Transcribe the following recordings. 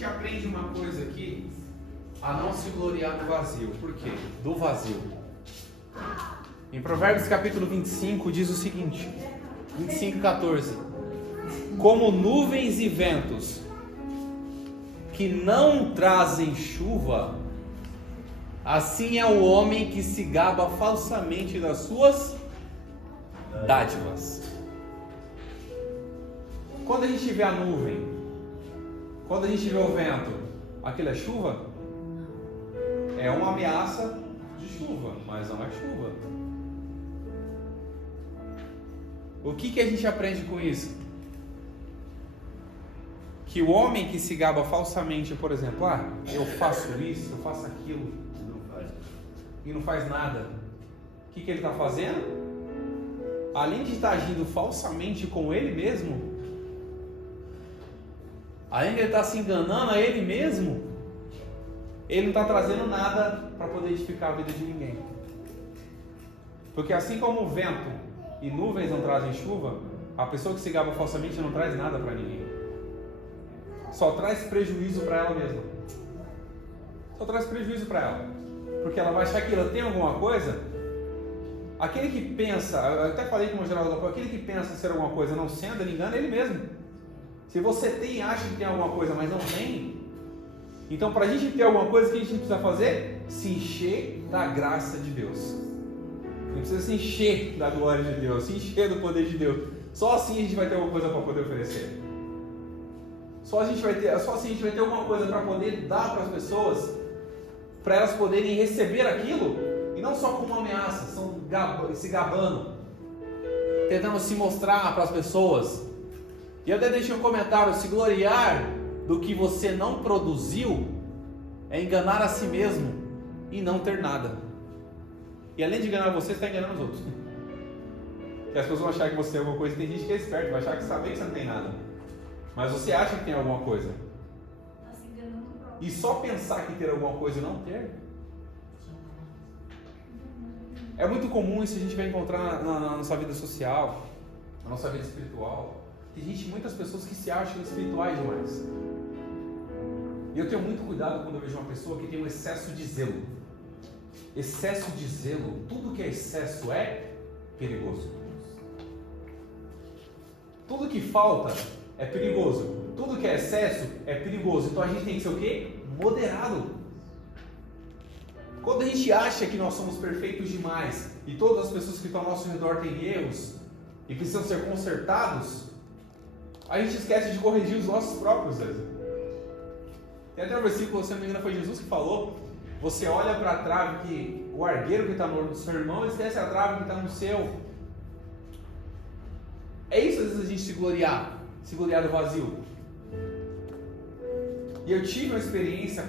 gente aprende uma coisa aqui, a não se gloriar do vazio. Por quê? Do vazio. Em Provérbios capítulo 25 diz o seguinte, 25:14: como nuvens e ventos que não trazem chuva, assim é o homem que se gaba falsamente das suas dádivas. Quando a gente vê a nuvem, quando a gente vê o vento, aquilo é chuva? É uma ameaça de chuva, mas não é chuva. O que a gente aprende com isso? Que o homem que se gaba falsamente, por exemplo, eu faço isso, eu faço aquilo, e não faz nada. O que ele está fazendo? Além de estar agindo falsamente com ele mesmo, além de ele estar se enganando a ele mesmo, ele não está trazendo nada para poder edificar a vida de ninguém. Porque assim como o vento e nuvens não trazem chuva, a pessoa que se gaba falsamente não traz nada para ninguém. Só traz prejuízo para ela mesma. Só traz prejuízo para ela. Porque ela vai achar que ela tem alguma coisa. Aquele que pensa, eu até falei com o Geraldo, aquele que pensa ser alguma coisa não sendo, ele engana ele mesmo. Se você tem, acha que tem alguma coisa, mas não tem. Então, para a gente ter alguma coisa, o que a gente precisa fazer? Se encher da graça de Deus. A gente precisa se encher da glória de Deus, se encher do poder de Deus. Só assim a gente vai ter alguma coisa para poder oferecer. Só assim a gente vai ter alguma coisa para poder dar para as pessoas, para elas poderem receber aquilo, e não só como uma ameaça, se gabando, tentando se mostrar para as pessoas. E eu até deixei um comentário: se gloriar do que você não produziu é enganar a si mesmo e não ter nada. E além de enganar você está enganando os outros. Porque as pessoas vão achar que você tem alguma coisa, tem gente que é esperto, vai achar que sabe que você não tem nada. Mas você acha que tem alguma coisa. Está se enganando próprio. E só pensar que ter alguma coisa e não ter. É muito comum isso a gente vai encontrar na nossa vida social, na nossa vida espiritual. Tem muitas pessoas que se acham espirituais demais. E eu tenho muito cuidado quando eu vejo uma pessoa que tem um excesso de zelo. Excesso de zelo, tudo que é excesso é perigoso. Tudo que falta é perigoso. Tudo que é excesso é perigoso. Então a gente tem que ser o quê? Moderado. Quando a gente acha que nós somos perfeitos demais e todas as pessoas que estão ao nosso redor têm erros e precisam ser consertados, a gente esquece de corrigir os nossos próprios erros. Tem até um versículo, se não me engano, foi Jesus que falou: você olha para a trave, que o argueiro que está no olho do seu irmão, e esquece a trave que está no seu. É isso às vezes a gente se gloriar do vazio. E eu tive uma experiência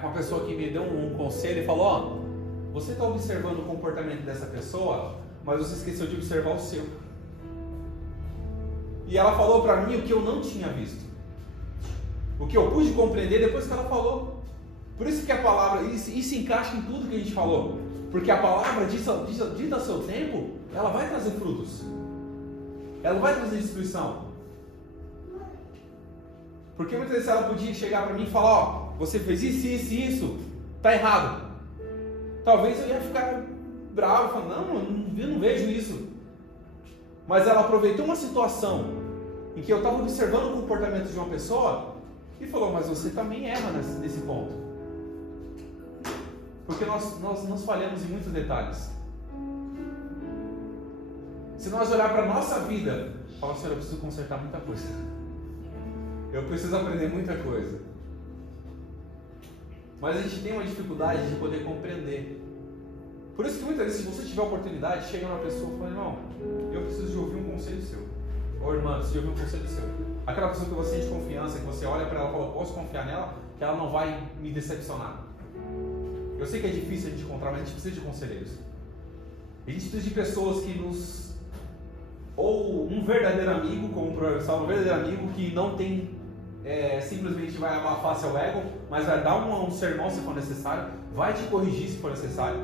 com uma pessoa que me deu um conselho e falou: você está observando o comportamento dessa pessoa, mas você esqueceu de observar o seu. E ela falou para mim o que eu não tinha visto, o que eu pude compreender depois que ela falou. Por isso que a palavra, isso encaixa em tudo que a gente falou, porque a palavra dita a seu tempo, ela vai trazer frutos, ela vai trazer destruição. Porque muitas vezes ela podia chegar para mim e falar: você fez isso, tá errado. Talvez eu ia ficar bravo, falando: eu não vejo isso. Mas ela aproveitou uma situação em que eu estava observando o comportamento de uma pessoa e falou: mas você também erra nesse ponto. Porque nós falhamos em muitos detalhes. Se nós olhar para a nossa vida, falar: Senhor, eu preciso consertar muita coisa. Eu preciso aprender muita coisa. Mas a gente tem uma dificuldade de poder compreender. Por isso que muitas vezes, se você tiver oportunidade, chega uma pessoa e fala: irmão, eu preciso de ouvir um conselho seu. Ou irmã, preciso de ouvir um conselho seu. Aquela pessoa que você sente confiança, que você olha para ela e fala: posso confiar nela, que ela não vai me decepcionar. Eu sei que é difícil a gente encontrar, mas a gente precisa de conselheiros. A gente precisa de pessoas que nos... Ou um verdadeiro amigo, como o professor, um verdadeiro amigo que não tem... simplesmente vai abafar seu ego, mas vai dar um sermão se for necessário, vai te corrigir se for necessário,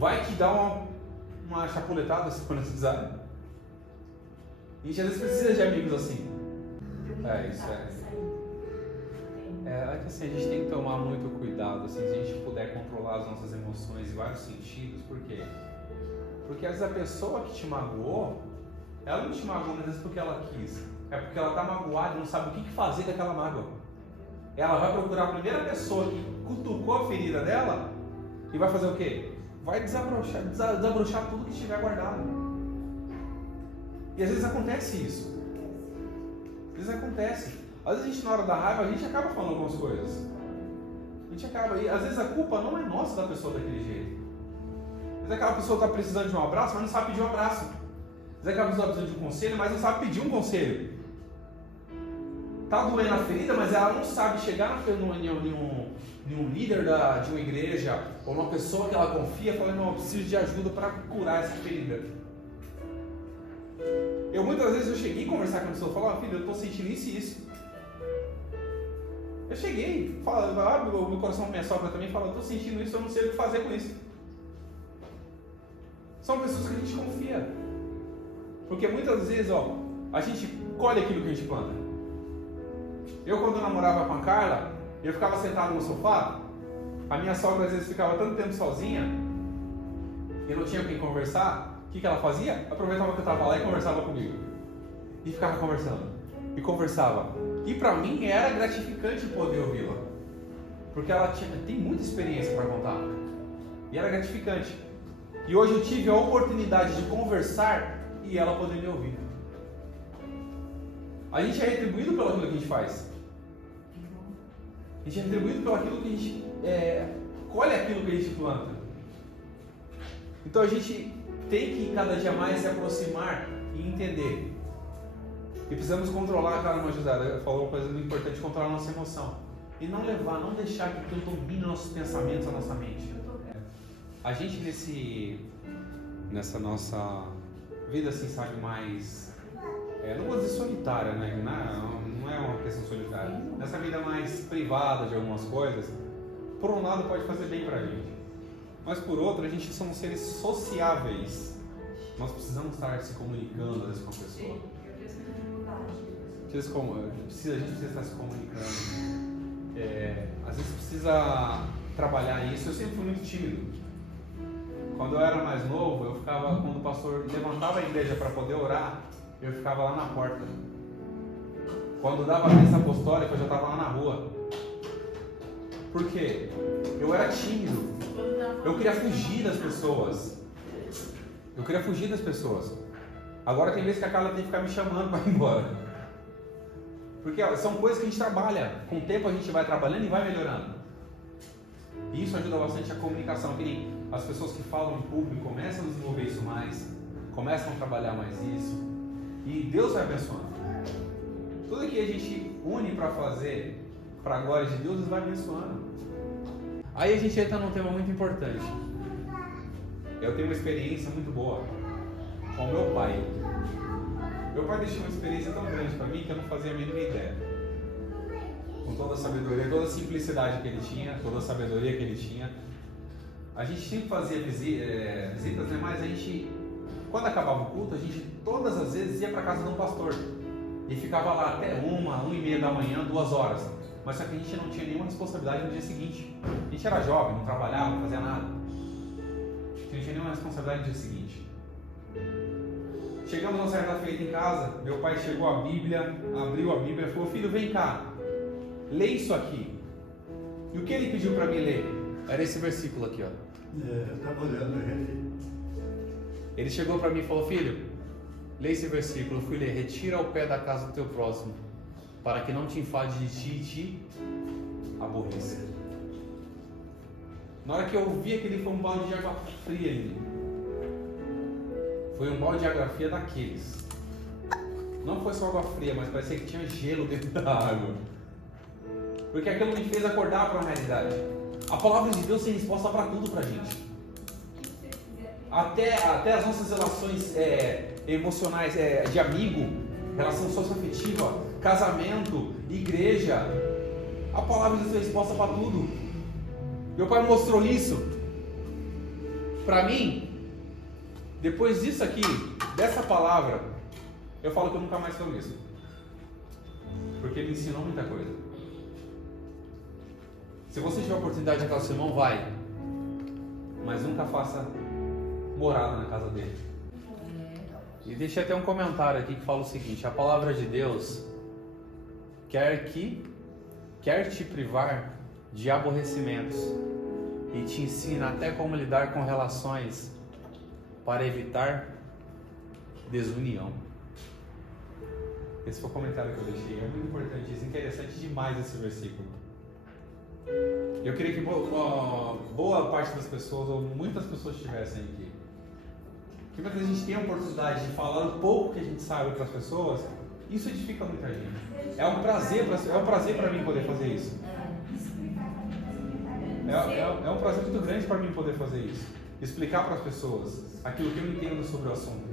vai te dar uma chapuletada se for necessário. A gente às vezes precisa de amigos assim. assim, a gente tem que tomar muito cuidado, assim, se a gente puder controlar as nossas emoções em vários sentidos. Por quê? Porque às vezes a pessoa que te magoou, ela não te magoou às vezes porque ela quis, é porque ela está magoada e não sabe o que fazer com aquela mágoa. Ela vai procurar a primeira pessoa que cutucou a ferida dela e vai fazer o quê? Vai desabrochar tudo que estiver guardado. E às vezes acontece isso. Às vezes acontece. Às vezes a gente, na hora da raiva, a gente acaba falando algumas coisas. A gente acaba. E às vezes a culpa não é nossa da pessoa daquele jeito. Às vezes aquela pessoa está precisando de um abraço, mas não sabe pedir um abraço. Às vezes aquela pessoa está precisando de um conselho, mas não sabe pedir um conselho. Está doendo a ferida, mas ela não sabe chegar em um líder de uma igreja ou uma pessoa que ela confia, falando, não, eu preciso de ajuda para curar essa ferida. Muitas vezes eu cheguei a conversar com a pessoa e falei, filho, eu estou sentindo isso e isso. Eu cheguei, o meu coração, minha sogra também fala, eu estou sentindo isso, eu não sei o que fazer com isso. São pessoas que a gente confia. Porque muitas vezes, a gente colhe aquilo que a gente planta. Eu, quando eu namorava com a Carla, eu ficava sentado no sofá, a minha sogra às vezes ficava tanto tempo sozinha, e não tinha com quem conversar. O que ela fazia? Aproveitava que eu estava lá e conversava comigo. E ficava conversando. E conversava. E para mim era gratificante poder ouvi-la. Porque ela tem muita experiência para contar. E era gratificante. E hoje eu tive a oportunidade de conversar e ela poder me ouvir. A gente é retribuído pelo aquilo que a gente faz. A gente é retribuído pelo aquilo que a gente colhe aquilo que a gente planta. Então a gente tem que cada dia mais se aproximar e entender. E precisamos controlar, cara, uma José falou uma coisa muito importante, controlar a nossa emoção. E não deixar que aquilo domine nossos pensamentos, a nossa mente. A gente nessa nossa vida assim, sabe, mais, não vou dizer solitária, né? Não é uma questão solitária. Nessa vida mais privada de algumas coisas, por um lado pode fazer bem pra gente. Mas por outro, a gente somos seres sociáveis. Nós precisamos estar se comunicando às vezes com a pessoa. A gente precisa estar se comunicando. Às vezes precisa trabalhar isso. Eu sempre fui muito tímido. Quando eu era mais novo, eu ficava, quando o pastor levantava a igreja para poder orar, eu ficava lá na porta. Quando dava a missa apostólica, eu já estava lá na rua. Por quê? Eu era tímido. Eu queria fugir das pessoas. Agora tem vezes que a Carla tem que ficar me chamando para ir embora. Porque são coisas que a gente trabalha. Com o tempo a gente vai trabalhando e vai melhorando. E isso ajuda bastante a comunicação. As pessoas que falam em público começam a desenvolver isso mais, começam a trabalhar mais isso. E Deus vai abençoando. Tudo que a gente une para fazer para a glória de Deus vai abençoando. Aí a gente entra num tema muito importante. Eu tenho uma experiência muito boa com o meu pai. Meu pai deixou uma experiência tão grande para mim que eu não fazia a mínima ideia. Com toda a sabedoria, toda a simplicidade que ele tinha, toda a sabedoria que ele tinha. A gente sempre fazia visitas, né? Mas a gente, quando acabava o culto, a gente todas as vezes ia para casa de um pastor. E ficava lá até 1h30 da manhã, 2 horas. Mas só que a gente não tinha nenhuma responsabilidade no dia seguinte. A gente era jovem, não trabalhava, não fazia nada. A gente não tinha nenhuma responsabilidade no dia seguinte. Chegamos uma certa feita em casa, meu pai chegou a Bíblia, abriu a Bíblia e falou, filho, vem cá, lê isso aqui. E o que ele pediu para mim ler? Era esse versículo aqui, ó. Eu estava olhando ele. Ele chegou para mim e falou, filho, lê esse versículo. Eu fui ler, retira o pé da casa do teu próximo, para que não te enfade de ti e te aborreça. Na hora que eu vi aquele, foi um balde de água fria ali. Foi um balde de água fria daqueles. Não foi só água fria, mas parecia que tinha gelo dentro da água. Porque aquilo me fez acordar para a realidade. A palavra de Deus tem resposta para tudo para a gente. Até as nossas relações emocionais, de amigo, relação socioafetiva, casamento, igreja. A palavra de Deus tem resposta para tudo. Meu pai mostrou isso para mim. Depois disso aqui, dessa palavra, eu falo que eu nunca mais sou o mesmo. Porque ele ensinou muita coisa. Se você tiver a oportunidade de casa do seu irmão, vai. Mas nunca faça morada na casa dele. E deixei até um comentário aqui que fala o seguinte: a palavra de Deus quer te privar de aborrecimentos e te ensina até como lidar com relações para evitar desunião. Esse foi o comentário que eu deixei. É muito importante isso, interessante demais esse versículo. Eu queria que boa parte das pessoas, ou muitas pessoas estivessem aqui. Que muitas vezes a gente tem a oportunidade de falar um pouco que a gente sabe para as pessoas, isso edifica muita gente. É um prazer para mim poder fazer isso. É um prazer muito grande para mim poder fazer isso. Explicar para as pessoas aquilo que eu entendo sobre o assunto,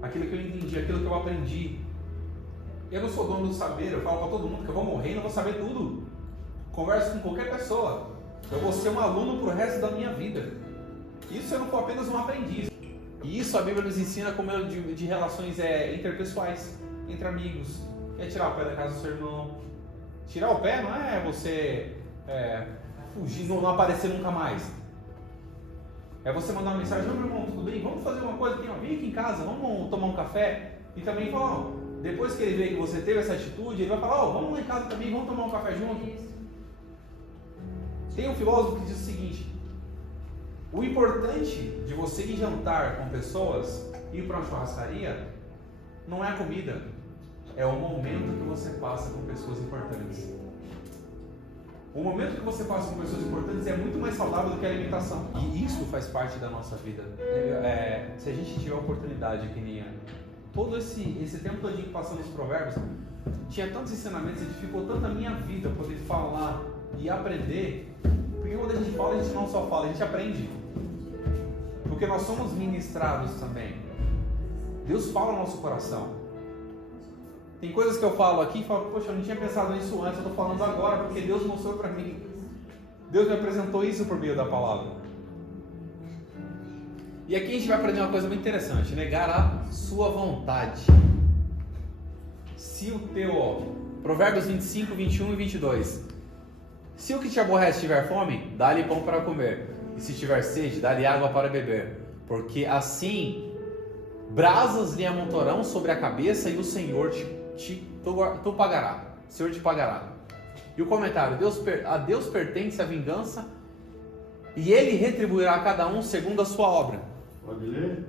aquilo que eu entendi, aquilo que eu aprendi. Eu não sou dono do saber, eu falo para todo mundo que eu vou morrer e não vou saber tudo. Converso com qualquer pessoa. Eu vou ser um aluno pro resto da minha vida. Isso eu não for apenas um aprendiz. E isso a Bíblia nos ensina como de relações interpessoais, entre amigos. É tirar o pé da casa do seu irmão. Tirar o pé não é você fugir, não aparecer nunca mais. É você mandar uma mensagem: meu irmão, tudo bem? Vamos fazer uma coisa, vem aqui em casa, vamos tomar um café. E também falar, depois que ele vê que você teve essa atitude, ele vai falar: vamos lá em casa também, vamos tomar um café junto. Tem um filósofo que diz o seguinte: o importante de você ir jantar com pessoas, ir para uma churrascaria, não é a comida, é o momento que você passa com pessoas importantes. O momento que você passa com pessoas importantes é muito mais saudável do que a alimentação. E isso faz parte da nossa vida. Se a gente tiver a oportunidade, que nem todo esse tempo todinho que passamos os provérbios, tinha tantos ensinamentos, edificou tanto a minha vida, poder falar e aprender. Porque quando a gente fala, a gente não só fala, a gente aprende. Porque nós somos ministrados também. Deus fala no nosso coração. Tem coisas que eu falo aqui e falo: poxa, eu não tinha pensado nisso antes, eu estou falando agora porque Deus mostrou para mim. Deus me apresentou isso por meio da palavra. E aqui a gente vai aprender uma coisa muito interessante: negar a sua vontade. Se o teu, Provérbios 25, 21 e 22. Se o que te aborrece tiver fome, dá-lhe pão para comer, e se tiver sede, dá-lhe água para beber, porque assim brasas lhe amontoarão sobre a cabeça e o Senhor tu pagará. O Senhor te pagará. E o comentário: a Deus pertence a vingança e Ele retribuirá a cada um segundo a sua obra. Pode ler?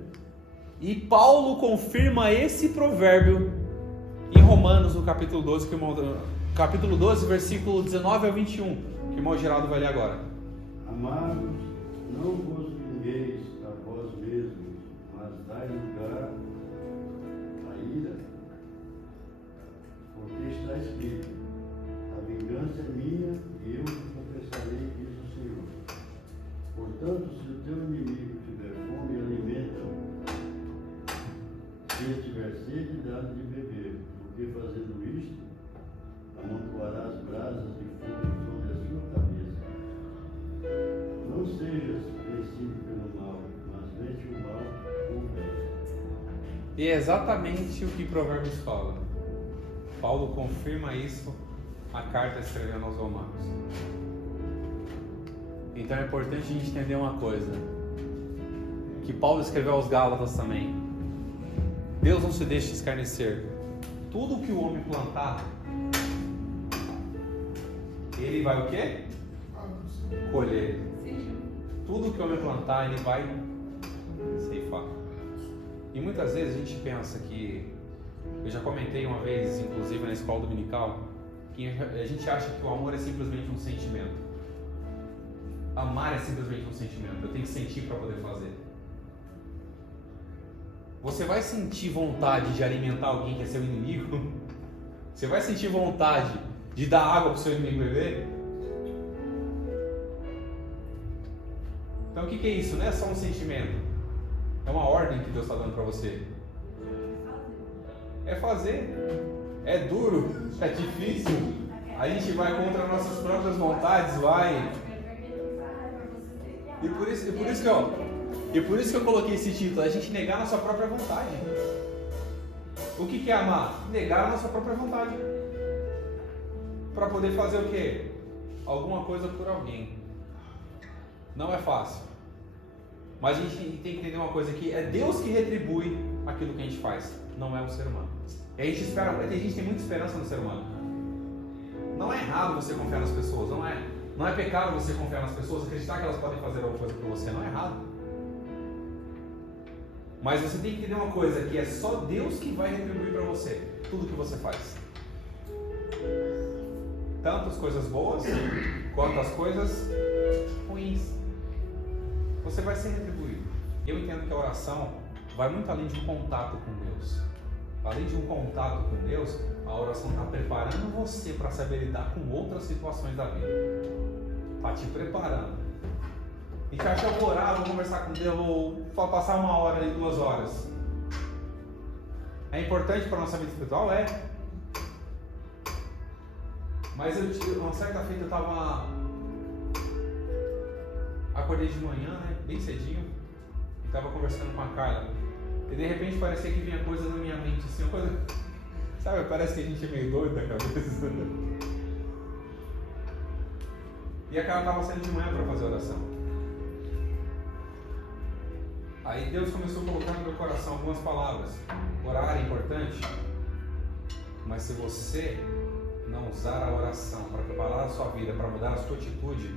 E Paulo confirma esse provérbio em Romanos, no capítulo 12, capítulo 12, versículo 19 ao 21, que o irmão Geraldo vai ler agora. Amados, não vos vingueis a vós mesmos, mas dai lugar à ira, porque está escrito: a vingança é minha e eu confessarei, diz o Senhor. Portanto, se o teu inimigo tiver fome, alimenta-o. Se ele tiver sede, dá-lhe de beber, porque fazendo isto, amontoarás brasas de fogo sobre a sua cabeça. Não sejas vencido pelo mal, mas vence o mal com o bem. E é exatamente o que Provérbios fala. Paulo confirma isso na carta escrevendo aos Romanos. Então é importante a gente entender uma coisa, que Paulo escreveu aos Gálatas também. Deus não se deixa escarnecer. Tudo que o homem plantar, ele vai o quê? Colher. Tudo que o homem plantar, ele vai ceifar. E muitas vezes a gente pensa que, eu já comentei uma vez, inclusive na escola dominical, que a gente acha que o amor é simplesmente um sentimento. Amar é simplesmente um sentimento. Eu tenho que sentir para poder fazer. Você vai sentir vontade de alimentar alguém que é seu inimigo? Você vai sentir vontade de dar água para o seu inimigo beber? Então o que é isso? Não é só um sentimento. É uma ordem que Deus está dando para você. É fazer. É duro, é difícil. A gente vai contra nossas próprias vontades, vai. E por isso que eu coloquei esse título: a gente negar a nossa própria vontade. O que é amar? Negar a nossa própria vontade. Para poder fazer o quê? alguma coisa por alguém. Não é fácil. Mas a gente tem que entender uma coisa aqui, é Deus que retribui aquilo que a gente faz, não é o ser humano. E a gente espera, a gente tem muita esperança no ser humano. Não é errado você confiar nas pessoas, não é pecado você confiar nas pessoas, acreditar que elas podem fazer alguma coisa por você, não é errado. Mas você tem que entender uma coisa, que é só Deus que vai retribuir para você tudo que você faz. Tanto as coisas boas, quanto as coisas ruins. Você vai ser retribuído. Eu entendo que a oração vai muito além de um contato com Deus. Além de um contato com Deus, a oração está preparando você para saber lidar com outras situações da vida. Está te preparando. A gente acha, eu vou orar, vou conversar com Deus, vou passar 1 hora e 2 horas. É importante para a nossa vida espiritual? É. Mas uma certa feita eu estava... Acordei de manhã, né, bem cedinho, e estava conversando com a Carla. E de repente parecia que vinha coisas na minha mente, assim, uma coisa... Sabe, parece que a gente é meio doido da cabeça. E a Carla estava saindo de manhã para fazer oração. Aí Deus começou a colocar no meu coração algumas palavras. Orar é importante, mas se você não usar a oração para preparar a sua vida, para mudar a sua atitude,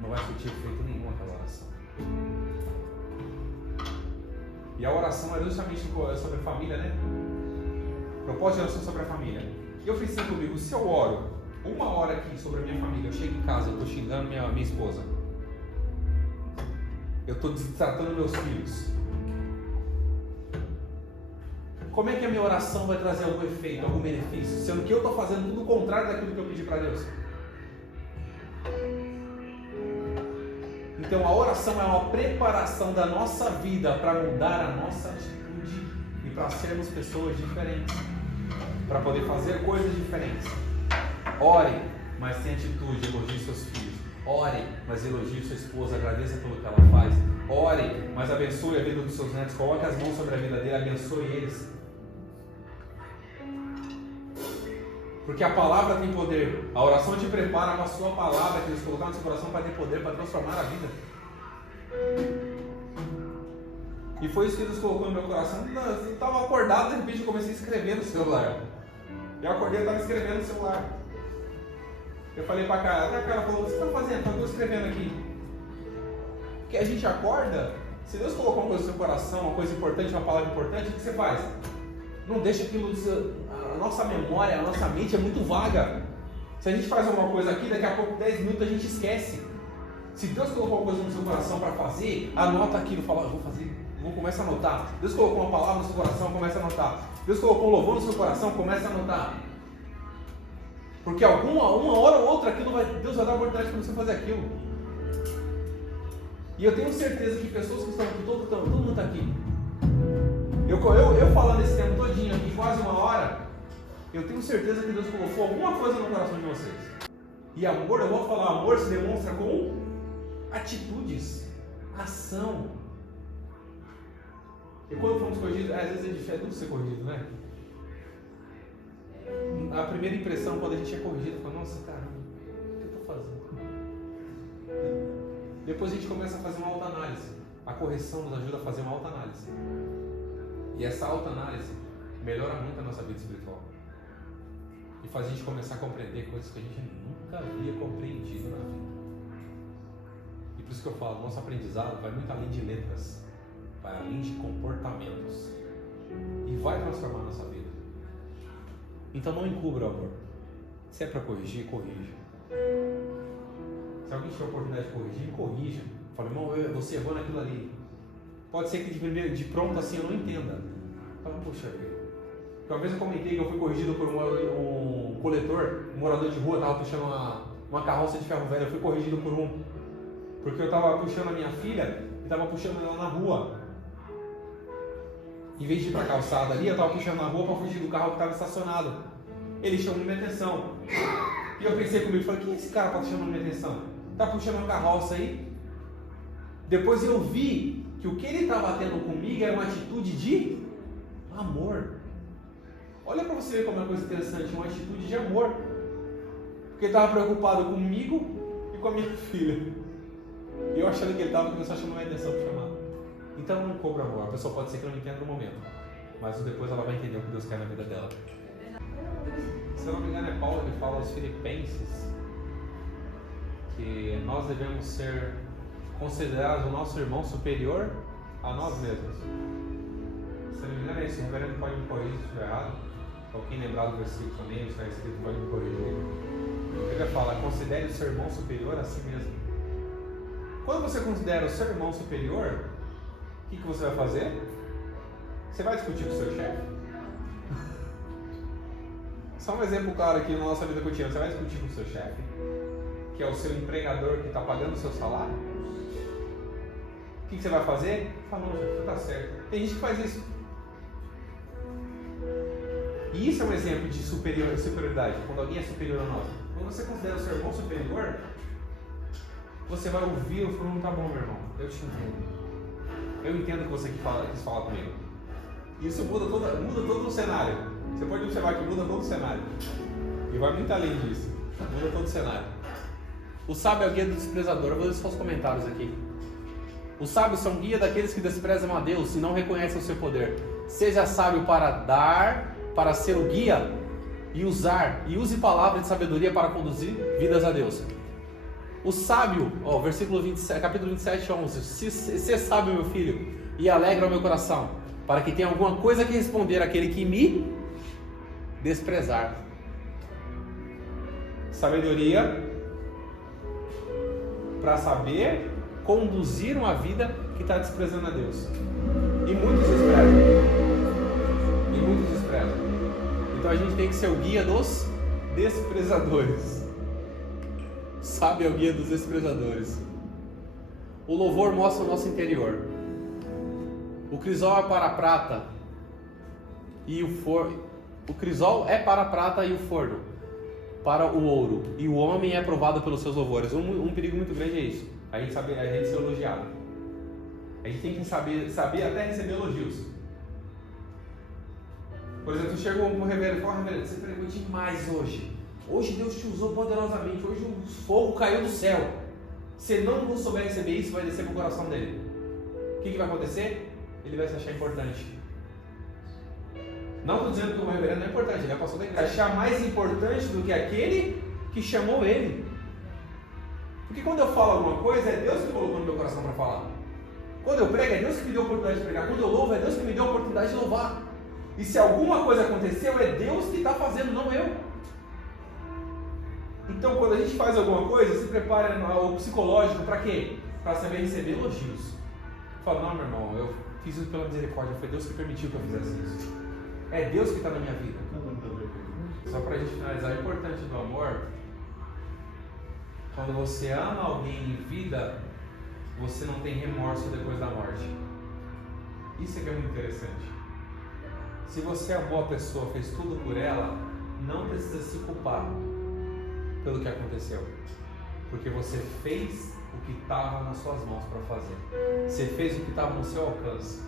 não vai surtir efeito nenhum aquela oração. E a oração é justamente sobre a família, né? Propósito de oração sobre a família. E eu fiz assim comigo, se eu oro 1 hora aqui sobre a minha família, eu chego em casa, eu estou xingando minha esposa, eu estou destratando meus filhos, como é que a minha oração vai trazer algum efeito, algum benefício, sendo que eu estou fazendo tudo o contrário daquilo que eu pedi para Deus? Então a oração é uma preparação da nossa vida para mudar a nossa atitude e para sermos pessoas diferentes, para poder fazer coisas diferentes. Ore, mas tenha atitude, elogie seus filhos. Ore, mas elogie sua esposa, agradeça pelo que ela faz. Ore, mas abençoe a vida dos seus netos, coloque as mãos sobre a vida dele, abençoe eles. Porque a palavra tem poder. A oração te prepara para a sua palavra que Deus colocar no seu coração para ter poder para transformar a vida. E foi isso que Deus colocou no meu coração. Eu estava acordado, de repente eu comecei a escrever no celular. Eu acordei e estava escrevendo no celular. Eu falei para a Carla, até a Carla falou, o que você está fazendo? Eu estou escrevendo aqui. Porque a gente acorda, se Deus colocou uma coisa no seu coração, uma coisa importante, uma palavra importante, o que você faz? Não deixa aquilo, a nossa memória, a nossa mente é muito vaga. Se a gente faz alguma coisa aqui, daqui a pouco, 10 minutos, a gente esquece. Se Deus colocou uma coisa no seu coração para fazer, anota aquilo, fala, eu vou fazer, começa a anotar. Deus colocou uma palavra no seu coração, começa a anotar. Deus colocou um louvor no seu coração, começa a anotar. Porque uma hora ou outra, Deus vai dar a oportunidade para você fazer aquilo. E eu tenho certeza que pessoas que estão aqui, todo mundo está aqui. Eu falando esse tempo todinho aqui, quase 1 hora, eu tenho certeza que Deus colocou alguma coisa no coração de vocês. E amor, eu vou falar, amor se demonstra com atitudes, ação. E quando fomos corrigidos, às vezes é difícil ser corrigido, né? A primeira impressão, quando a gente é corrigido, fala, nossa, caramba, o que eu estou fazendo? Depois a gente começa a fazer uma autoanálise. A correção nos ajuda a fazer uma autoanálise. E essa autoanálise melhora muito a nossa vida espiritual. E faz a gente começar a compreender coisas que a gente nunca havia compreendido na vida. E por isso que eu falo, nosso aprendizado vai muito além de letras, vai além de comportamentos. E vai transformar a nossa vida. Então não encubra o amor. Se é para corrigir, corrija. Se alguém tiver a oportunidade de corrigir, corrija. Fala, irmão, você errou naquilo ali. Pode ser que de pronto assim eu não entenda. Fala, poxa vida. Uma vez eu comentei que eu fui corrigido por um coletor, um morador de rua, estava puxando uma carroça de ferro velho. Eu fui corrigido por um. Porque eu estava puxando a minha filha e estava puxando ela na rua. Em vez de ir para a calçada ali, eu estava puxando na rua para fugir do carro que estava estacionado. Ele chamou minha atenção. E eu pensei comigo, falei, quem é esse cara que está chamando minha atenção? Está puxando uma carroça aí? Depois eu vi que o que ele estava tendo comigo era uma atitude de amor. Olha para você ver como é uma coisa interessante, uma atitude de amor. Porque ele estava preocupado comigo e com a minha filha. E eu achando que ele estava, começou a chamar a minha atenção para chamar. Então não cobra amor. A pessoa pode ser que não entenda no momento, mas depois ela vai entender o que Deus quer na vida dela. Se eu não me engano, é Paulo que fala aos Filipenses que nós devemos ser considerados o nosso irmão superior a nós mesmos. Se eu não me engano, é isso. O reverendo pode me corrigir se estiver errado. Alguém lembrar do versículo também, está escrito, pode me corrigir. Ele vai falar: considere o seu irmão superior a si mesmo. Quando você considera o seu irmão superior, o que você vai fazer? Você vai discutir com o seu chefe? Só um exemplo claro aqui na nossa vida cotidiana. Você vai discutir com o seu chefe, que é o seu empregador que está pagando o seu salário? O que você vai fazer? Fala: não, você está certo. Tem gente que faz isso. E isso é um exemplo de superioridade, quando alguém é superior a nós. Quando você considera o seu irmão superior, você vai ouvir e falar: não, tá bom, meu irmão, eu te entendo. Eu entendo o que você quis falar comigo. Isso muda todo o cenário. Você pode observar que muda todo o cenário. E vai muito além disso. Muda todo o cenário. O sábio é o guia do desprezador. Eu vou ler só os comentários aqui. Os sábios são guia daqueles que desprezam a Deus e não reconhecem o seu poder. Seja sábio para dar, para ser o guia e use palavras de sabedoria para conduzir vidas a Deus. O sábio, versículo 27, capítulo 27, 11. Sê sábio, meu filho, e alegra o meu coração, para que tenha alguma coisa que responder àquele que me desprezar. Sabedoria para saber conduzir uma vida que está desprezando a Deus. E muitos desprezam. Então a gente tem que ser o guia dos desprezadores. Sábio é o guia dos desprezadores. O louvor mostra o nosso interior. O crisol é para a prata e o forno. O crisol é para a prata e o forno para o ouro. E o homem é provado pelos seus louvores. Um perigo muito grande é isso. A gente ser elogiado. A gente tem que saber até receber elogios. Por exemplo, chegou um reverendo e falou: reverendo, você pregou demais hoje. Hoje Deus te usou poderosamente. Hoje o fogo caiu do céu. Se não souber receber isso, vai descer para o coração dele. O que vai acontecer? Ele vai se achar importante. Não estou dizendo que o reverendo não é importante, ele é pastor da igreja. Vai achar mais importante do que aquele que chamou ele. Porque quando eu falo alguma coisa, é Deus que colocou no meu coração para falar. Quando eu prego, é Deus que me deu a oportunidade de pregar. Quando eu louvo, é Deus que me deu a oportunidade de louvar. E se alguma coisa aconteceu, é Deus que está fazendo, não eu. Então, quando a gente faz alguma coisa, se prepara o psicológico para quê? Para saber receber elogios. Fala: não, meu irmão, eu fiz isso pela misericórdia, foi Deus que permitiu que eu fizesse isso. É Deus que está na minha vida. Só para a gente finalizar, o importante do amor, quando você ama alguém em vida, você não tem remorso depois da morte. Isso é que é muito interessante. Se você amou a pessoa, fez tudo por ela, não precisa se culpar pelo que aconteceu, porque você fez o que estava nas suas mãos para fazer. Você fez o que estava no seu alcance.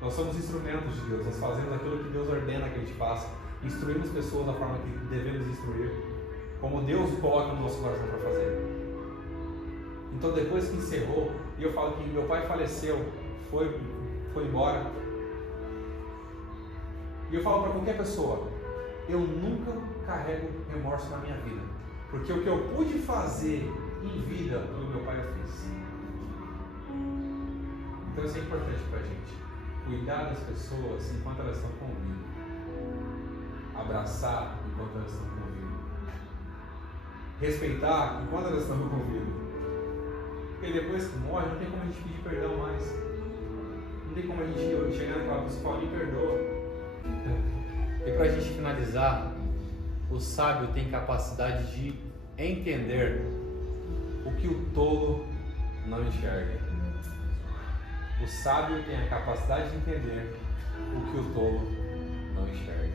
Nós somos instrumentos de Deus. Nós fazemos aquilo que Deus ordena que a gente faça. Instruímos pessoas da forma que devemos instruir, como Deus coloca no nosso coração para fazer. Então, depois que encerrou, e eu falo que meu pai faleceu, foi embora, e eu falo para qualquer pessoa: eu nunca carrego remorso na minha vida, porque o que eu pude fazer em vida pelo meu pai eu fiz. Então isso é importante para a gente. Cuidar das pessoas enquanto elas estão com vida. Abraçar enquanto elas estão com vida. Respeitar enquanto elas estão com vida. Porque depois que morre, não tem como a gente pedir perdão mais. Não tem como a gente chegar naquela pessoa e me perdoa. E para a gente finalizar, o sábio tem capacidade de entender o que o tolo não enxerga. O sábio tem a capacidade de entender o que o tolo não enxerga.